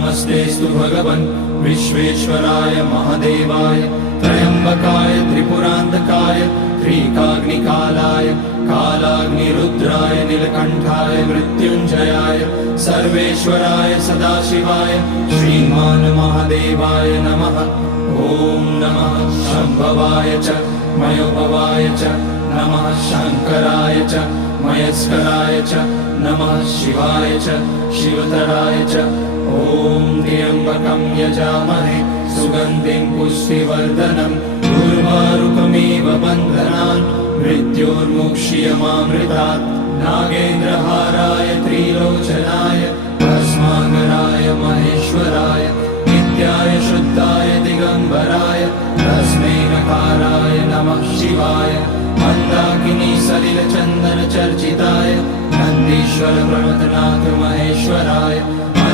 नमस्तेस्तु भगवन् विश्वेश्वराय महादेवाय त्र्यम्बकाय त्रिपुरान्तकाय त्रिकाग्निकालाय कालाग्निरुद्राय नीलकण्ठाय मृत्युञ्जयाय सर्वेश्वराय सदाशिवाय श्रीमान् महादेवाय नमः। ॐ नमः शम्भवाय च मयोभवाय च नमः शङ्कराय च मयस्कराय च नमः शिवाय च शिवतराय च। ॐ त्र्यम्बकं यजामहे सुगन्धिं पुष्टिवर्धनम् उर्वारुकमिव बन्धनान् मृत्योर्मुक्ष्यमामृतात्। नागेन्द्रहाराय त्रिलोचनाय भस्माकराय महेश्वराय नित्याय शुद्धाय दिगम्बराय तस्मै नकाराय नमः शिवाय। मन्दाकिनी सलिलचन्दन चर्चिताय नन्दीश्वर प्रमथनाथ महेश्वराय